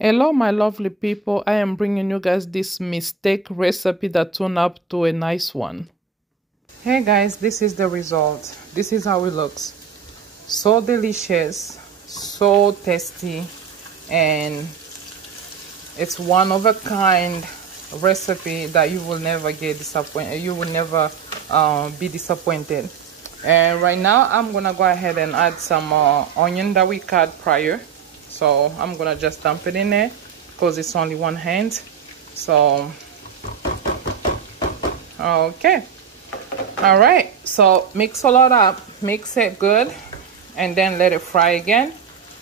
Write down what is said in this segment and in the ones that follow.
Hello my lovely people, I am bringing you guys this mistake recipe that turned up to a nice one. Hey guys, this is the result. This is how it looks. So delicious, so tasty, and it's one of a kind recipe that you will never get disappointed. You will never be disappointed. And right now I'm gonna go ahead and add some onion that we cut prior. So I'm gonna just dump it in there because it's only one hand. So okay, all right, so mix a lot up, mix it good, and then let it fry again.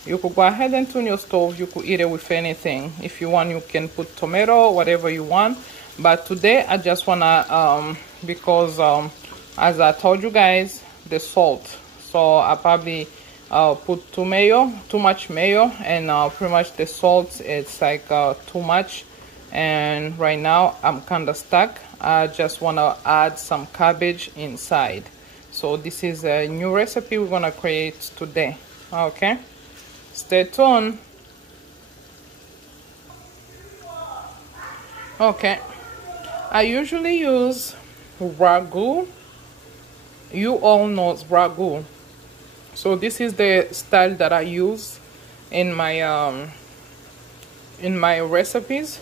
You could go ahead and tune your stove. You could eat it with anything. If you want, you can put tomato, whatever you want, but today I just wanna because as I told you guys, the salt, so I probably put too much mayo, and pretty much the salt, it's like too much, and right now I'm kind of stuck. I just want to add some cabbage inside. So this is a new recipe we're gonna create today. Okay, stay tuned. Okay, I usually use ragu. You all know ragu. So this is the style that I use in my recipes.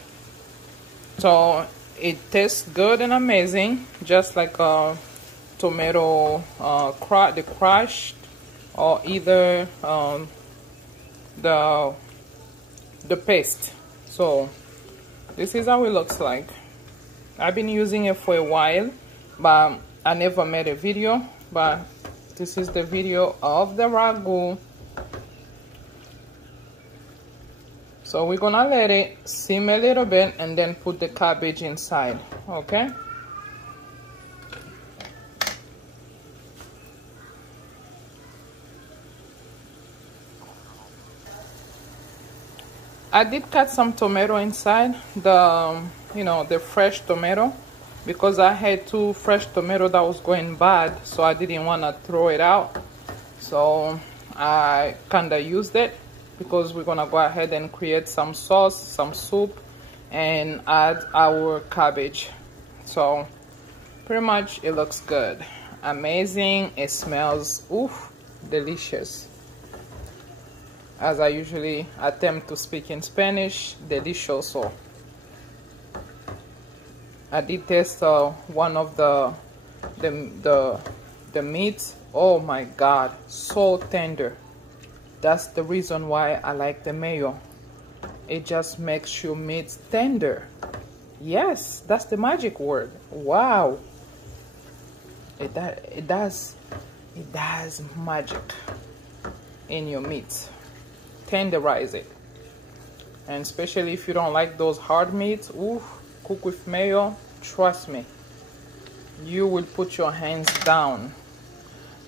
So it tastes good and amazing, just like a tomato the crushed, or either the paste. So this is how it looks like. I've been using it for a while, but I never made a video. But this is the video of the ragu. So we're gonna let it simmer a little bit and then put the cabbage inside. Okay, I did cut some tomato inside, the fresh tomato, because I had 2 fresh tomato that was going bad, so I didn't want to throw it out. So I kind of used it because we're gonna go ahead and create some sauce, some soup, and add our cabbage. So pretty much it looks good, amazing. It smells delicious. As I usually attempt to speak in Spanish, delicioso. I did taste one of the meat. Oh my god, so tender. That's the reason why I like the mayo. It just makes your meat tender. Yes, that's the magic word. Wow. It does magic in your meat. Tenderize it. And especially if you don't like those hard meats, cook with mayo. Trust me, you will put your hands down.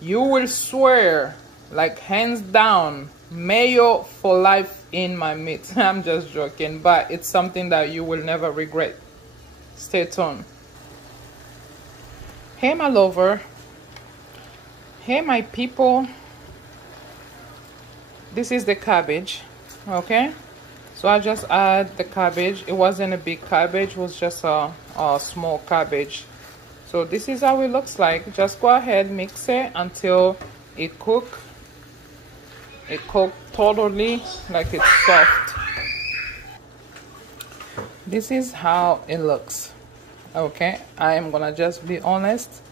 You will swear, like hands down, mayo for life in my meat. I'm just joking, but it's something that you will never regret. Stay tuned. Hey my lover, hey my people, this is the cabbage. Okay, so I just add the cabbage. It wasn't a big cabbage, it was just a small cabbage. So this is how it looks like. Just go ahead, mix it until it cook totally, like it's soft. This is how it looks. Okay, I am gonna just be honest,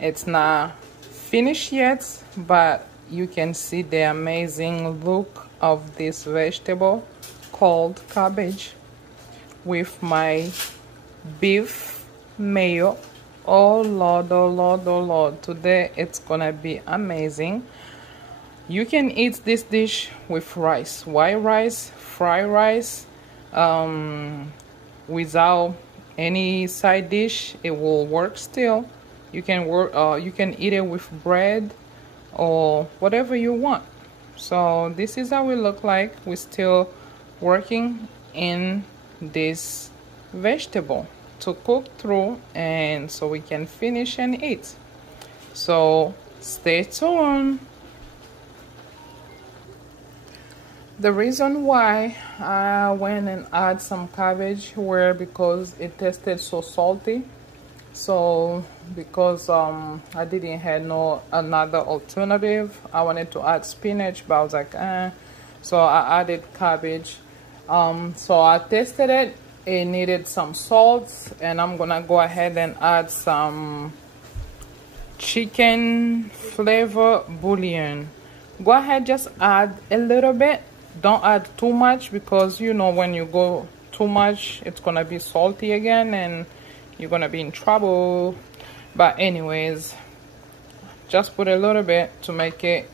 it's not finished yet, but you can see the amazing look of this vegetable called cabbage with my beef mayo. Oh lord, oh lord, oh lord, today it's gonna be amazing. You can eat this dish with rice, white rice, fried rice, without any side dish. It will work still. You can eat it with bread or whatever you want. So this is how it look like. We're still working in this vegetable to cook through, and so we can finish and eat. So stay tuned. The reason why I went and add some cabbage were because it tasted so salty. So because I didn't have no another alternative, I wanted to add spinach, but I was like, so I added cabbage. So I tasted it. It needed some salt, and I'm gonna go ahead and add some chicken flavor bouillon. Go ahead, just add a little bit. Don't add too much, because you know when you go too much, it's gonna be salty again and you're gonna be in trouble. But anyways, just put a little bit to make it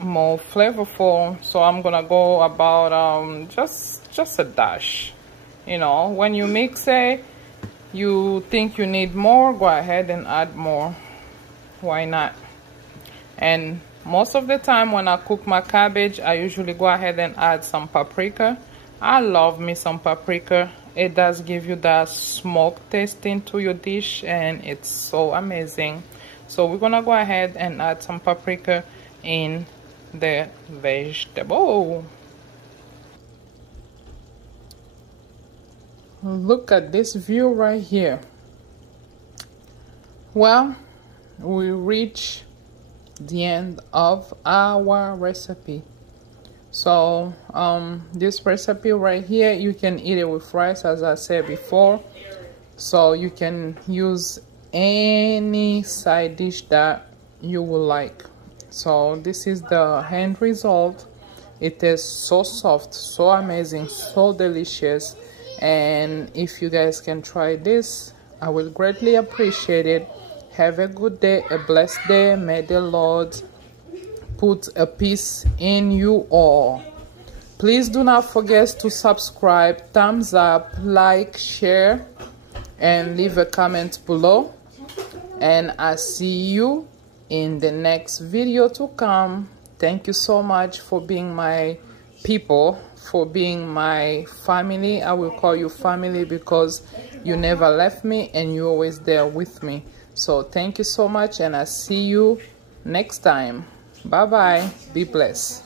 more flavorful. So I'm gonna go about just a dash. You know, when you mix it, you think you need more, go ahead and add more. Why not? And most of the time when I cook my cabbage, I usually go ahead and add some paprika. I love me some paprika. It does give you that smoke taste into your dish, and it's so amazing. So we're gonna go ahead and add some paprika in the vegetable. Look at this view right here. Well, we reach the end of our recipe. So this recipe right here, you can eat it with rice, as I said before. So you can use any side dish that you would like. So this is the end result. It is so soft, so amazing, so delicious. And if you guys can try this, I will greatly appreciate it. Have a good day, a blessed day. May the Lord put a peace in you all. Please do not forget to subscribe, thumbs up, like, share, and leave a comment below. And I see you in the next video to come. Thank you so much for being my people, for being my family. I will call you family because you never left me and you're always there with me. So thank you so much, and I see you next time. Bye bye. Be blessed.